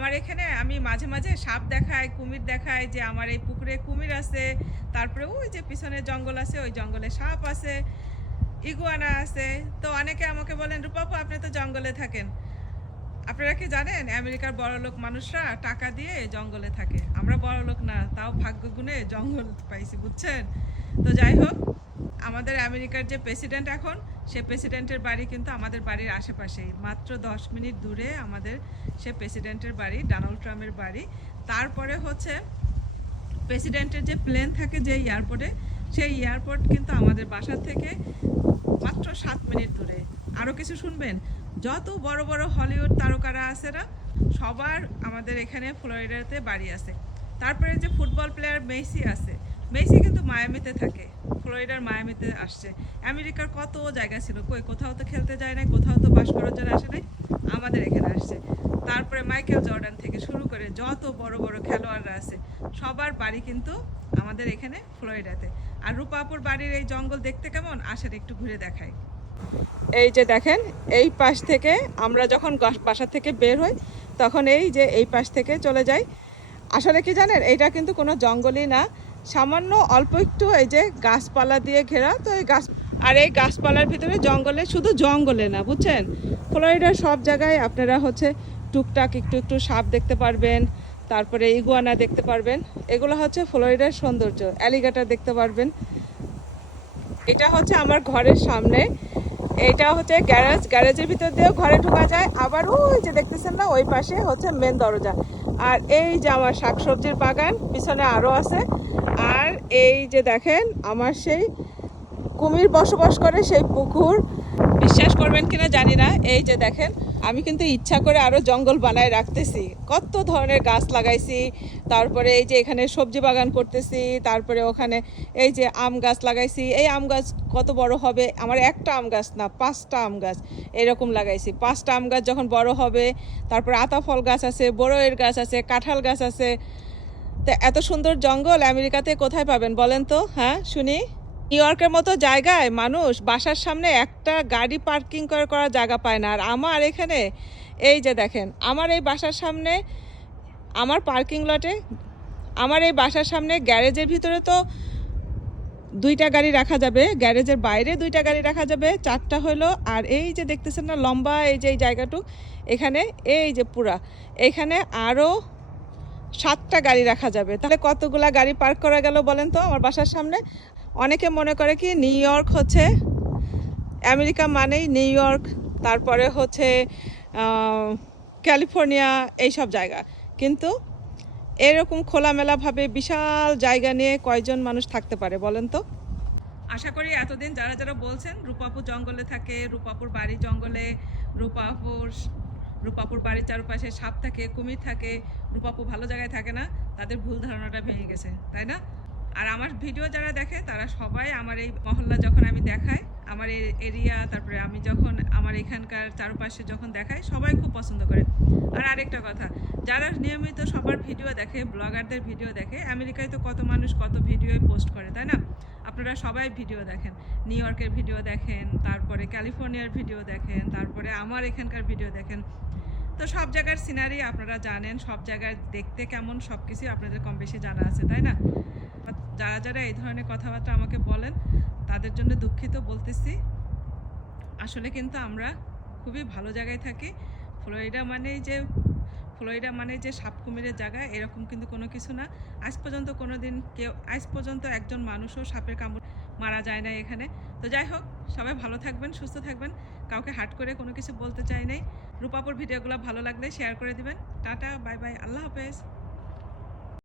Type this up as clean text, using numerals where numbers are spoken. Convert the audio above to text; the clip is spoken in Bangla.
আমার এখানে আমি মাঝে মাঝে সাপ দেখাই, কুমির দেখাই, যে আমার এই পুকুরে কুমির আছে, তারপরে ওই যে পিছনে জঙ্গল আছে, ওই জঙ্গলে সাপ আছে, ইগুয়ানা আছে। তো অনেকে আমাকে বলেন, রূপাপু আপনি তো জঙ্গলে থাকেন। আপনারা কি জানেন আমেরিকার বড়লোক মানুষরা টাকা দিয়ে জঙ্গলে থাকে, আমরা বড়লোক না, তাও ভাগ্য গুণে জঙ্গল পাইছি, বুঝছেন? তো যাই হোক, আমাদের আমেরিকার যে প্রেসিডেন্ট এখন, সে প্রেসিডেন্টের বাড়ি কিন্তু আমাদের বাড়ির আশেপাশেই, মাত্র 10 মিনিট দূরে আমাদের সে প্রেসিডেন্টের বাড়ি, ডোনাল্ড ট্রাম্পের বাড়ি। তারপরে হচ্ছে প্রেসিডেন্টের যে প্লেন থাকে যে এয়ারপোর্টে, সেই এয়ারপোর্ট কিন্তু আমাদের বাসা থেকে মাত্র 7 মিনিট দূরে। আরও কিছু শুনবেন, যত বড় বড় হলিউড তারকারা আছে না, সবার আমাদের এখানে ফ্লোরিডাতে বাড়ি আছে। তারপরে যে ফুটবল প্লেয়ার মেসি আছে, মেসি কিন্তু মায়ামিতে থাকে, ফ্লোরিডার মায়ামিতে আসছে। আমেরিকার কত জায়গা ছিল, কই কোথাও তো খেলতে যায় নাই, কোথাও তো বাস করার জন্য আসে নাই, আমাদের এখানে আসছে। তারপরে মাইকেল জর্ডান থেকে শুরু করে যত বড় বড় খেলোয়াড়রা আছে, সবার বাড়ি কিন্তু আমাদের এখানে ফ্লোরিডাতে। আর রূপাপুর বাড়ির এই জঙ্গল দেখতে কেমন, আসেন একটু ঘুরে দেখাই। এই যে দেখেন, এই পাশ থেকে আমরা যখন বাসা থেকে বের হই, তখন এই যে এই পাশ থেকে চলে যাই। আসলে কি জানেন, এইটা কিন্তু কোনো জঙ্গলই না, সামান্য অল্প একটু এই যে গাছপালা দিয়ে ঘেরা। তো এই গাছ, আর এই গাছপালার ভিতরে জঙ্গলে, শুধু জঙ্গলে না, বুঝছেন, ফ্লোরিডার সব জায়গায় আপনারা হচ্ছে টুকটাক একটু একটু সাপ দেখতে পারবেন, তারপরে ইগুয়ানা দেখতে পারবেন। এগুলো হচ্ছে ফ্লোরিডার সৌন্দর্য। অ্যালিগেটর দেখতে পারবেন। এটা হচ্ছে আমার ঘরের সামনে, এটা হচ্ছে গ্যারেজ, গ্যারেজের ভিতর দিয়েও ঘরে ঢোকা যায়। আবার ওই যে দেখতেছেন না, ওই পাশে হচ্ছে মেন দরজা। আর এই যে আমার শাকসবজির বাগান পিছনে আরও আছে। আর এই যে দেখেন আমার সেই কুমির বসবাস করে সেই পুকুর। বিশ্বাস করবেন কিনা জানি না, এই যে দেখেন আমি কিন্তু ইচ্ছা করে আরও জঙ্গল বানায় রাখতেছি, কত ধরনের গাছ লাগাইছি। তারপরে এই যে এখানে সবজি বাগান করতেছি, তারপরে ওখানে এই যে আম গাছ লাগাইছি। এই আম গাছ কত বড় হবে, আমার একটা আম গাছ না, 5টা আম গাছ এরকম লাগাইছি। 5টা আম গাছ যখন বড় হবে, তারপরে আতা ফল গাছ আছে, বড়ইয়ের গাছ আছে, কাঁঠাল গাছ আছে। তো এত সুন্দর জঙ্গল আমেরিকাতে কোথায় পাবেন বলেন তো? হ্যাঁ শুনি। নিউ ইয়র্কের মতো জায়গায় মানুষ বাসার সামনে একটা গাড়ি পার্কিং করার জায়গা পায় না। আর আমার এখানে এই যে দেখেন, আমার এই বাসার সামনে, আমার পার্কিং লটে, আমার এই বাসার সামনে গ্যারেজের ভিতরে তো 2টা গাড়ি রাখা যাবে, গ্যারেজের বাইরে 2টা গাড়ি রাখা যাবে, 4টা হলো। আর এই যে দেখতেছেন না লম্বা এই যে এই জায়গাটুক, এখানে এই যে পুরা, এখানে আরও 7টা গাড়ি রাখা যাবে। তাহলে কতগুলা গাড়ি পার্ক করা গেল বলেন তো আমার বাসার সামনে? অনেকে মনে করে কি নিউ ইয়র্ক হচ্ছে আমেরিকা মানেই নিউ ইয়র্ক, তারপরে হচ্ছে ক্যালিফোর্নিয়া, এইসব জায়গা। কিন্তু এরকম খোলামেলাভাবে বিশাল জায়গা নিয়ে কয়জন মানুষ থাকতে পারে বলেন তো? আশা করি এতদিন যারা যারা বলছেন রূপাপু জঙ্গলে থাকে, রূপাপুর বাড়ি জঙ্গলে, রূপাপুর বাড়ির চারপাশে সাপ থাকে, কুমির থাকে, রূপাপু ভালো জায়গায় থাকে না, তাদের ভুল ধারণাটা ভেঙে গেছে, তাই না? আর আমার ভিডিও যারা দেখে তারা সবাই আমার এই মহল্লা যখন আমি দেখাই, আমার এই এরিয়া, তারপরে আমি যখন আমার এখানকার চারপাশে যখন দেখাই, সবাই খুব পছন্দ করে। আর আরেকটা কথা, যারা নিয়মিত সবার ভিডিও দেখে, ব্লগারদের ভিডিও দেখে, আমেরিকায় তো কত মানুষ কত ভিডিও পোস্ট করে, তাই না? আপনারা সবাই ভিডিও দেখেন, নিউ ইয়র্কের ভিডিও দেখেন, তারপরে ক্যালিফোর্নিয়ার ভিডিও দেখেন, তারপরে আমার এখানকার ভিডিও দেখেন। তো সব জায়গার সিনারি আপনারা জানেন, সব জায়গায় দেখতে কেমন সব কিছুই আপনাদের কম বেশি জানা আছে, তাই না? যারা যারা এই ধরনের কথাবার্তা আমাকে বলেন, তাদের জন্য দুঃখিত বলতেছি। আসলে কিন্তু আমরা খুবই ভালো জায়গায় থাকি। ফ্লোরিডা মানে যে সাপ কুমিরের জায়গা, এরকম কিন্তু কোনো কিছু না। আজ পর্যন্ত একজন মানুষও সাপের কামড় মারা যায় না এখানে। তো যাই হোক, সবাই ভালো থাকবেন, সুস্থ থাকবেন। কাউকে হার্ট করে কোনো কিছু বলতে চাই নাই। রূপাপুর ভিডিওগুলো ভালো লাগলে শেয়ার করে দিবেন। টাটা, বাই বাই, আল্লাহ হাফেজ।